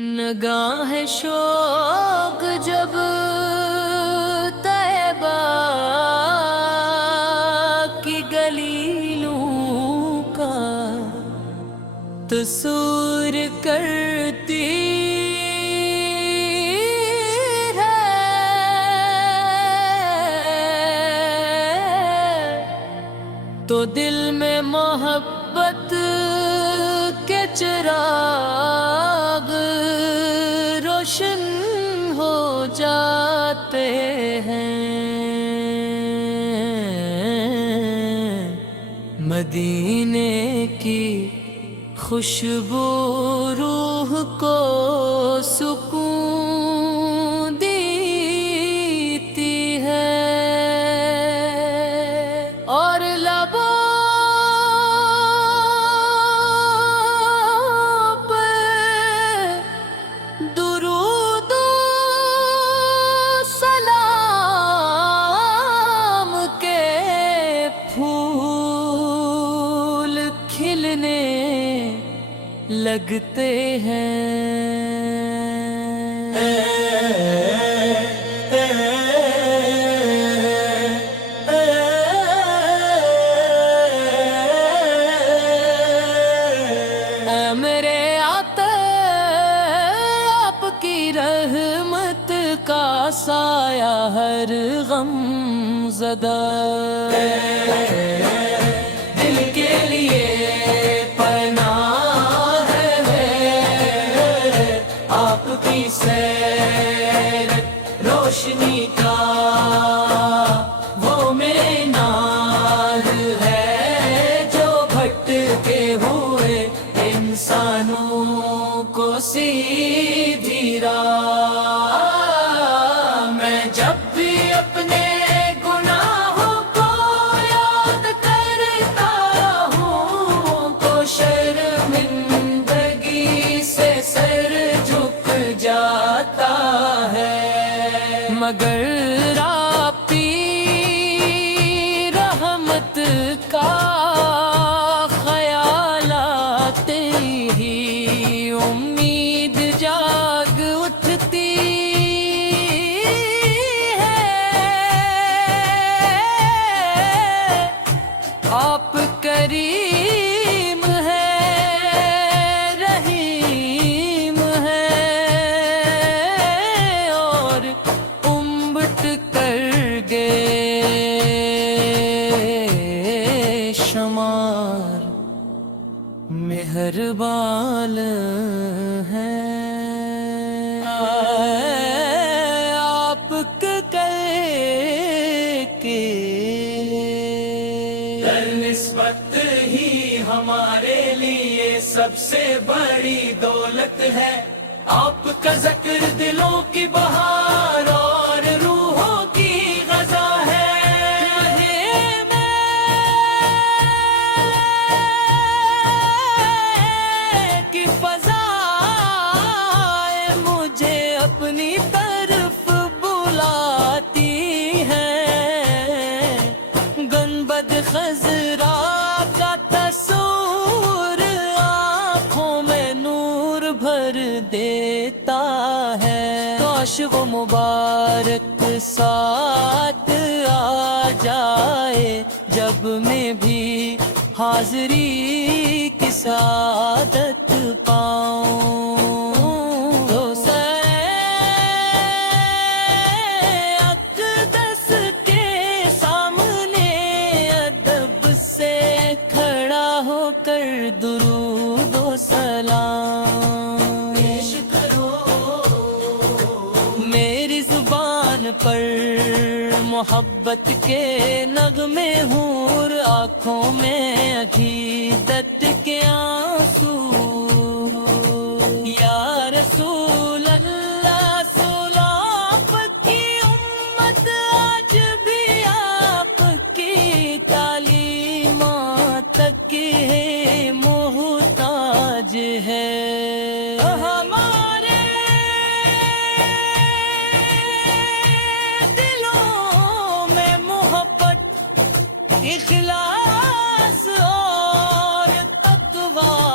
نگاہ شوق جب طیبہ کی گلیلوں کا تصور کرتی ہے تو دل میں محبت کے چراغ روشن ہو جاتے ہیں۔ مدینے کی خوشبو روح کو سکون دیتی ہے اور لبوں درود و سلام کے پھول کھلنے لگتے ہیں۔ میرے آقا آپ کی رحمت کا سایہ ہر غم زدہ دل کے لیے پناہ ہے، آپ کی سیرت روشنی کا وہ مینار ہے جو بھٹکے ہوئے انسانوں کو سیدھی راہ۔ میں جب بھی اپنے گناہوں کو یاد کرتا ہوں تو شرمندگی سے سر جھک جاتا ہے، مگر آپ کی رحمت کا خیال آتے ہی امید جاگ اٹھتی ہے۔ آپ کریم ہے، رحیم ہے اور امبٹ کر گئے شمار مہربان ہے۔ آپ کے در نسبت ہی ہمارے لیے سب سے بڑی دولت ہے، آپ کا ذکر دلوں کی بہار اور روحوں کی غذا ہے۔ کی فضائیں مجھے اپنی طرف بلاتی ہیں، گنبد خضرا کا تصور آنکھوں میں نور بھر دیتا ہے۔ کاش وہ مبارک ساتھ آ جائے جب میں بھی حاضری کی سعادت پاؤں، تو اقدس کے سامنے ادب سے کھڑا ہو کر درود و سلام پیش کرو۔ میری زبان پر محبت کے نغمے حور، آنکھوں میں عقیدت کے آنسو۔ یا رسول اللہ سلاف کی امت آج بھی آپ کی تعلیمات تک ہے محتاج ہے۔ ہمارے دلوں میں محبت، اخلاص اور تقویٰ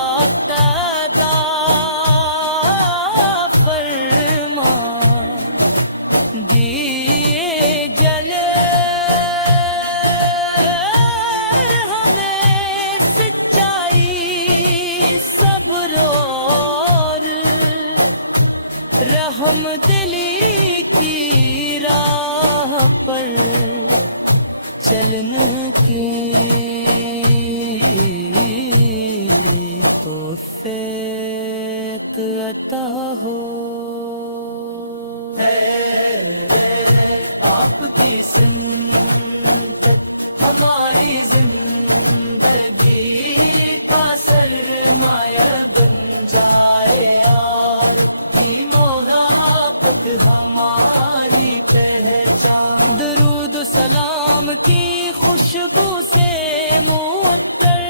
رحم دلی کی راہ پر چلنے کی توفیق عطا ہو. آپ کی سمت ہماری زندگی کا سرمایہ بن جائے یار. کی محبت ہماری پہچان. درود و سلام کی خوشبو سے معطر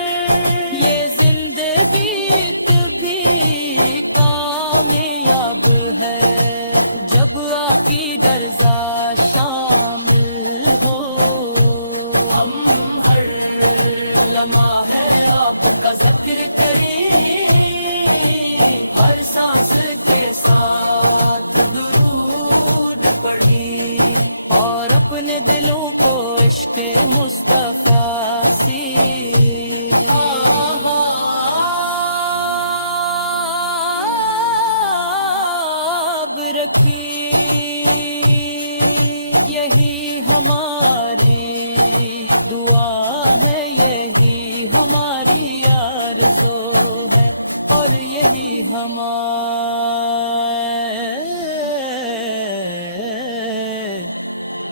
یہ زندگی بھی کامیاب ہے. جب آقی درزا شامل ہو ہم ہر لمحہ ہے آپ کا ذکر کریں. ہر سانس کے ساتھ درود پڑھیں اور اپنے دلوں کو عشق مصطفیٰ سے رکھی. یہی ہماری دعا ہے, یہی ہماری آرزو ہے اور یہی ہمارے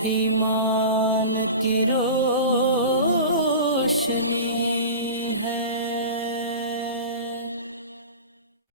ایمان کی روح